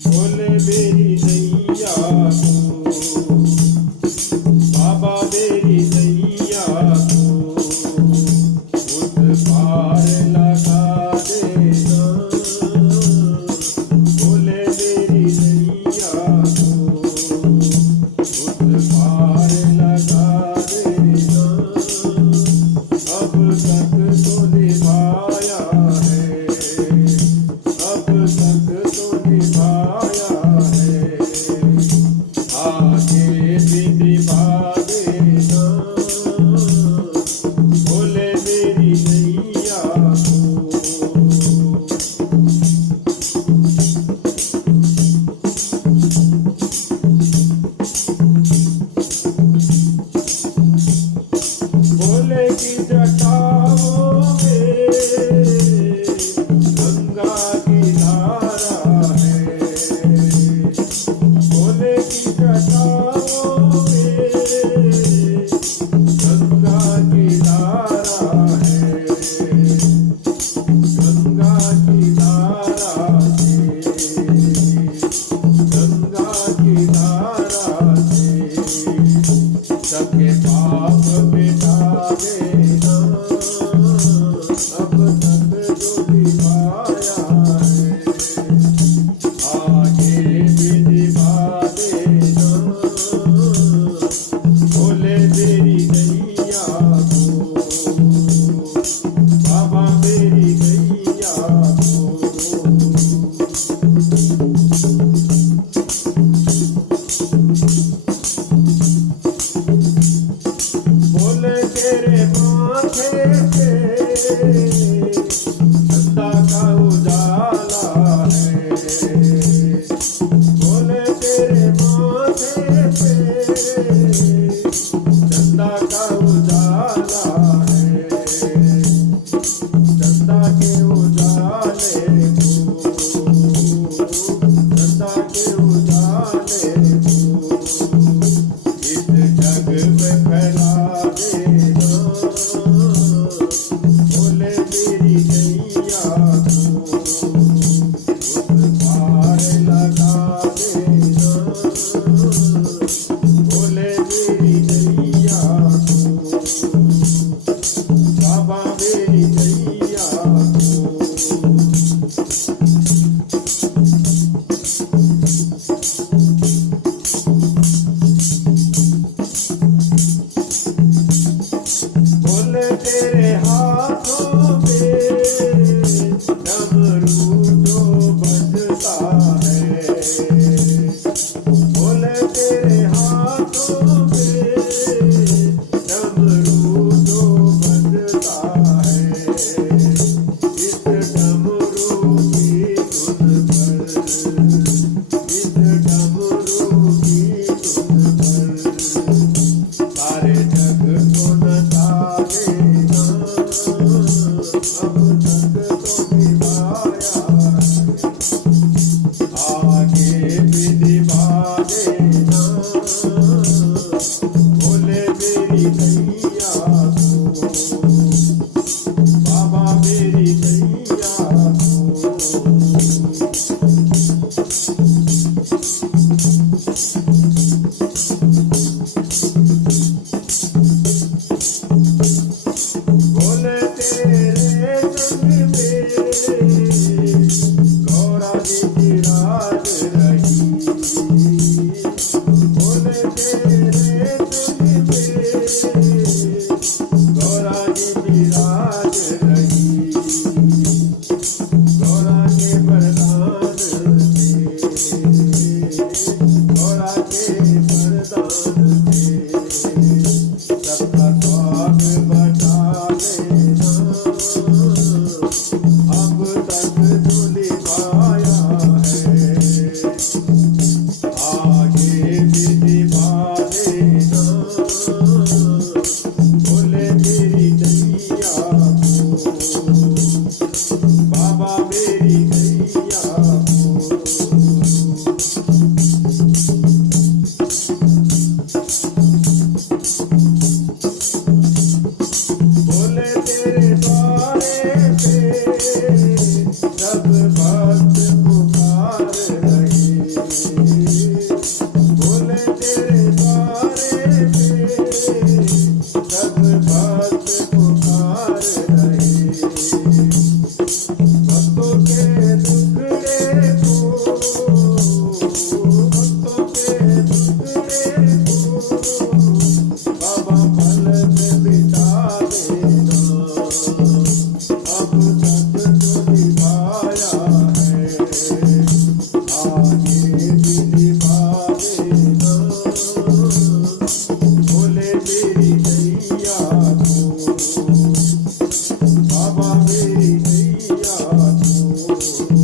बोले मेरी नैया को बाबा मेरी नैया को उस पार लगा देना। बोले मेरी नैया को उस पार लगा देना। अब तक तो निभाया है, अब तक तो निभाया है, आगे भी निभा देना। बोले मेरी नैया को बोले की जटाओं में गंगा की धारा है। बोले की जटाओं में गंगा की धारा है। गंगा की धारा से, गंगा की धारा से सबके पाप मिटा देना। अब तक जो निभाया है, आगे भी निभा देना। बोले मेरी नैया को बाबा मेरी नैया को। बोले तेरे माथे पे चंदा का उजाला है। बोले तेरे माथे पे चंदा का उजाला है। चंदा के उजाले को, चंदा के उजाले को इस जग में फैला देना। बोले मेरी नैया को उस पार लगा देना। बोले मेरी नैया को बाबा मेरी नैया को। बोले तेरे हाथों में डमरू जो बजता है। बोले तेरे हाथों में डमरू जो बजता है। इस डमरू की धुन पर, इस डमरू की धुन पर सारे जग को नचा देना। अब तक तो निभाया हो